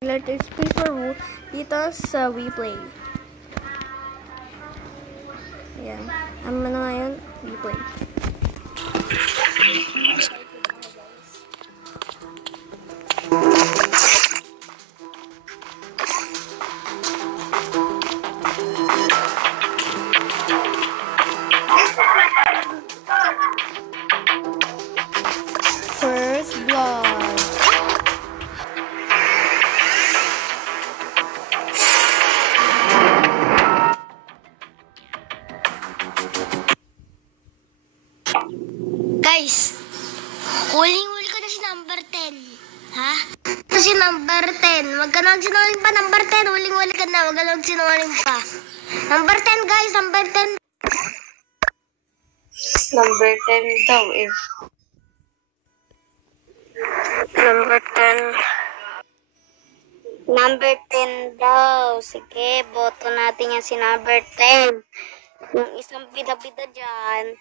Letters Space for Woo dito sa WePlay. Ayan. Ano na ngayon? WePlay. First Blood. Guys, huling-huli ko na si number 10. Ha? Si number 10. Wag ka nang sinungaling pa, number 10. Huling-huli ka na, wag ka nang sinungaling pa. Number 10, guys, number 10. Number 10 daw eh. Number 10. Number 10 daw. Sige, boto natin yan si number 10. Yung isang bida-bida dyan,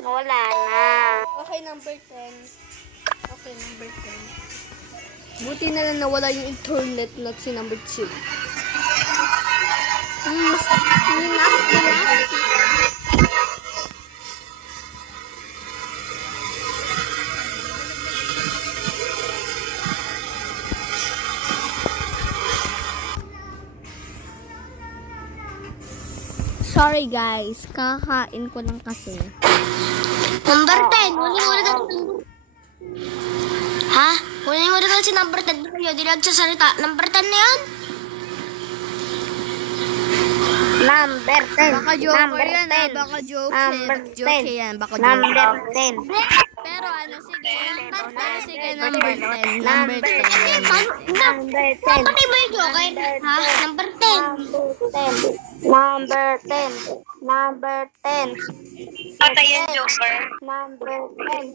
wala na. Okay, number 10. Okay, number 10. Buti na lang nawala yung internet na si number 2. Nasty. Sorry guys, kakain ko lang kasi. Number 10, huling-huli ka. Ha? Huling-huli ka si number 10. Di nagsasalita. Number 10 na yan? Number 10. Baka joke Number yan, 10. baka joke Number joke 10. yan, baka joke. Number 10. Pero ano, sige, number 10. Number 10. Number 10. Patay mo yung joke, ha? Number 10. Number 10. Number 10. Patay yung joker. Number 10.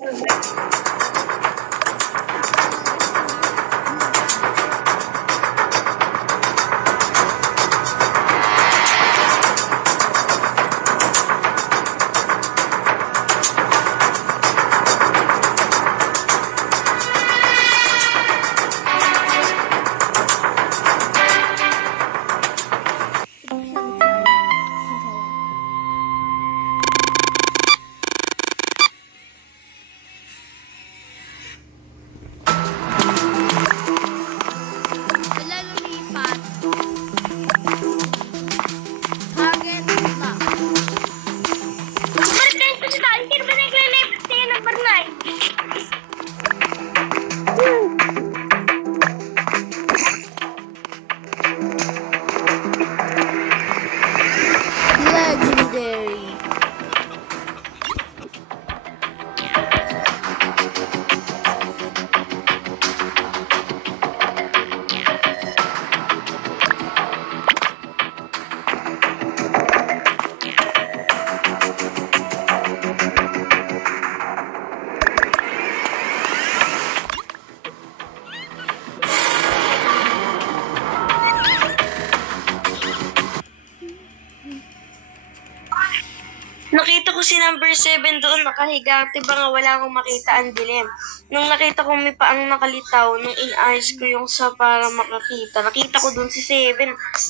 Nakita ko si number 7 doon nakahiga. Diba nga wala akong makita, ang dilim. Nung nakita ko may paang nakalitaw, nung in-eyes ko yung sa para makakita, nakita ko doon si 7.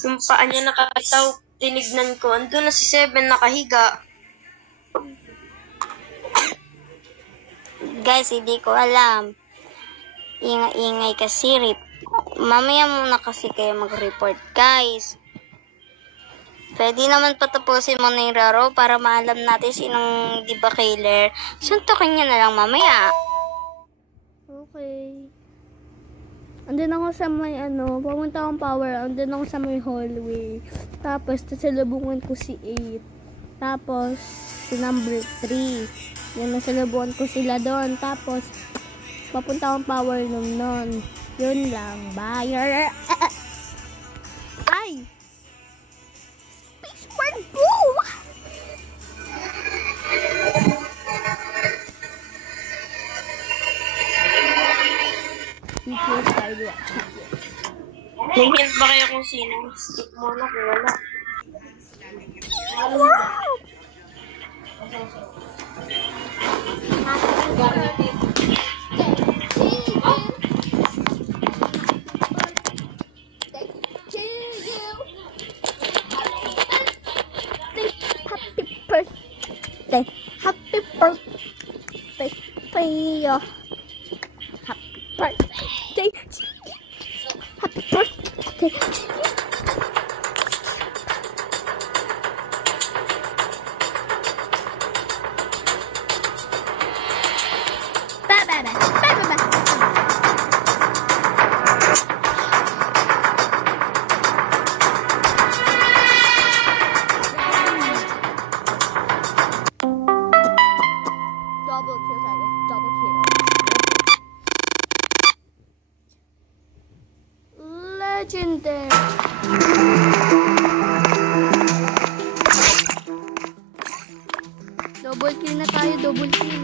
Yung paa niya nakalitaw, tinignan ko. Andun na si 7 nakahiga. Guys, hindi ko alam. Ingay kasi. Mamaya muna kasi kayo mag-report, guys. Pwede naman patapusin mo na yung laro para maalam natin sinong di ba killer. Suntukin niya na lang mamaya. Okay. Andun ako sa may pumunta akong power. Andun ako sa may hallway. Tapos, nasalubungan ko si 8. Tapos, si number 3. Yan, nasalubungan ko sila doon. Tapos, papunta akong power nun. Yun lang. Bye. Ay! Space Boo! May hint ba kayo kung sino? Skip mo na kung wala. birthday to you. Happy birthday to you. Happy birthday to you. Double kill, guys. Double kill. Legendary. Double kill na tayo, double kill.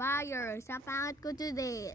Buyer, sa pangit ko today.